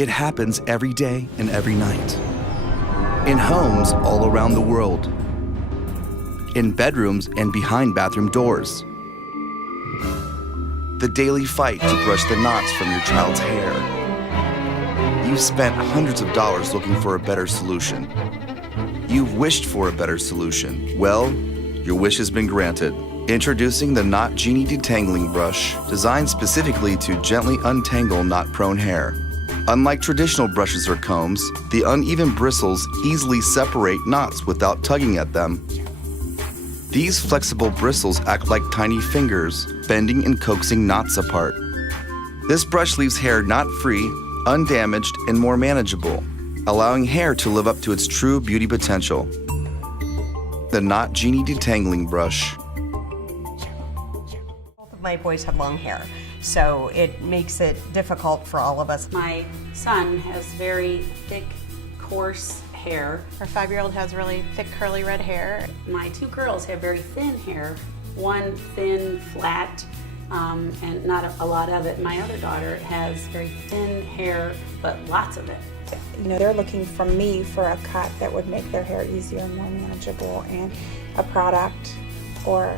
It happens every day and every night. In homes all around the world. In bedrooms and behind bathroom doors. The daily fight to brush the knots from your child's hair. You've spent hundreds of dollars looking for a better solution. You've wished for a better solution. Well, your wish has been granted. Introducing the Knot Genie Detangling Brush, designed specifically to gently untangle knot-prone hair. Unlike traditional brushes or combs, the uneven bristles easily separate knots without tugging at them. These flexible bristles act like tiny fingers, bending and coaxing knots apart. This brush leaves hair knot-free, undamaged, and more manageable, allowing hair to live up to its true beauty potential. The Knot Genie Detangling Brush. Both of my boys have long hair, so it makes it difficult for all of us. My son has very thick, coarse hair. Our 5-year-old has really thick, curly red hair. My 2 girls have very thin hair. One thin, flat, and not a lot of it. My other daughter has very thin hair, but lots of it. You know, they're looking from me for a cut that would make their hair easier and more manageable, and a product or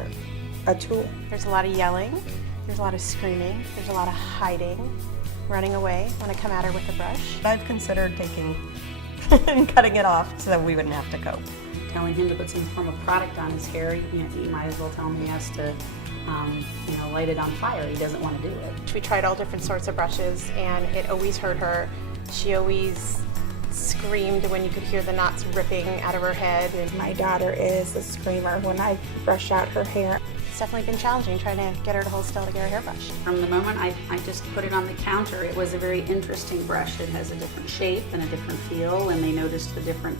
a tool. There's a lot of yelling, there's a lot of screaming, there's a lot of hiding, running away when I come at her with the brush. I've considered taking and cutting it off so that we wouldn't have to cope. Telling him to put some form of product on his hair, you might as well tell him he has to light it on fire. He doesn't want to do it. We tried all different sorts of brushes and it always hurt her. She always screamed when you could hear the knots ripping out of her head. My daughter is a screamer when I brush out her hair. It's definitely been challenging trying to get her to hold still to get her hair brushed. From the moment I just put it on the counter, it was a very interesting brush. It has a different shape and a different feel, and they noticed the different,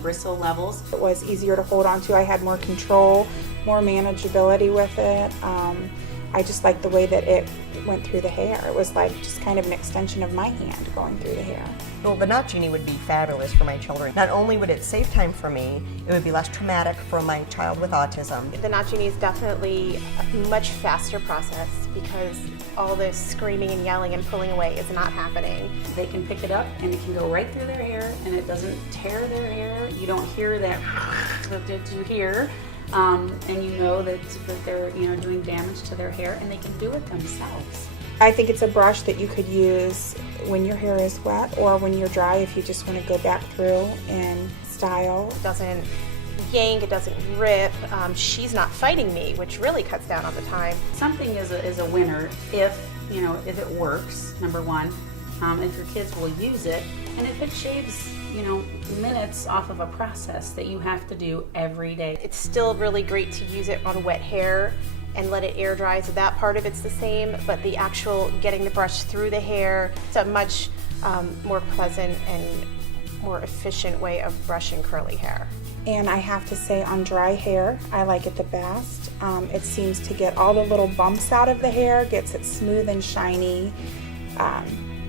bristle levels. It was easier to hold on to. I had more control, more manageability with it. I just liked the way that it went through the hair. It was like just kind of an extension of my hand going through the hair. Well, the Knot Genie would be fabulous for my children. Not only would it save time for me, it would be less traumatic for my child with autism. The Knot Genie is definitely a much faster process because all this screaming and yelling and pulling away is not happening. They can pick it up and it can go right through their hair and it doesn't tear their hair. You don't hear that that you hear. And you know that they're doing damage to their hair, and they can do it themselves. I think it's a brush that you could use when your hair is wet or when you're dry if you just want to go back through in style. It doesn't yank, it doesn't rip. She's not fighting me, which really cuts down on the time. Something is a winner if it works, number one, if your kids will use it, and if it shaves minutes off of a process that you have to do every day. It's still really great to use it on wet hair and let it air dry, so that part of it's the same, but the actual getting the brush through the hair, it's a much more pleasant and more efficient way of brushing curly hair. And I have to say, on dry hair, I like it the best. It seems to get all the little bumps out of the hair, gets it smooth and shiny,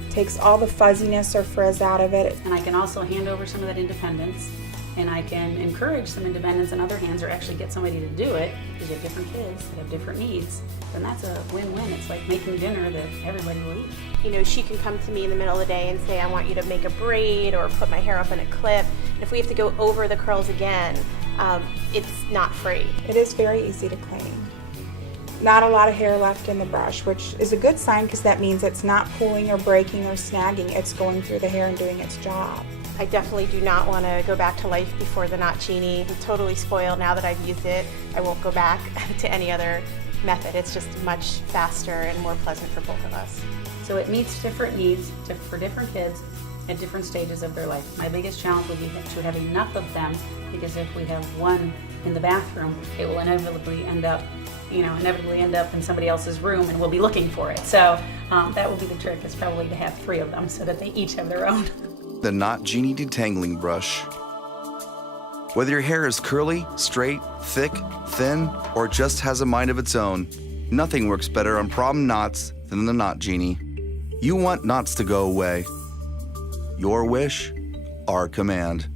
takes all the fuzziness or frizz out of it. And I can also hand over some of that independence, and I can encourage some independence in other hands, or actually get somebody to do it, because you have different kids that have different needs. Then that's a win-win. It's like making dinner that everybody will eat. She can come to me in the middle of the day and say, I want you to make a braid or put my hair up in a clip. And if we have to go over the curls again, it's not free. It is very easy to clean. Not a lot of hair left in the brush, which is a good sign because that means it's not pulling or breaking or snagging. It's going through the hair and doing its job. I definitely do not want to go back to life before the Knot Genie. I'm totally spoiled now that I've used it. I won't go back to any other method. It's just much faster and more pleasant for both of us. So it meets different needs for different kids at different stages of their life. My biggest challenge would be to have enough of them, because if we have one in the bathroom, it will inevitably end up in somebody else's room, and we'll be looking for it. So that will be the trick, is probably to have 3 of them so that they each have their own. The Knot Genie Detangling Brush. Whether your hair is curly, straight, thick, thin, or just has a mind of its own, nothing works better on problem knots than the Knot Genie. You want knots to go away. Your wish, our command.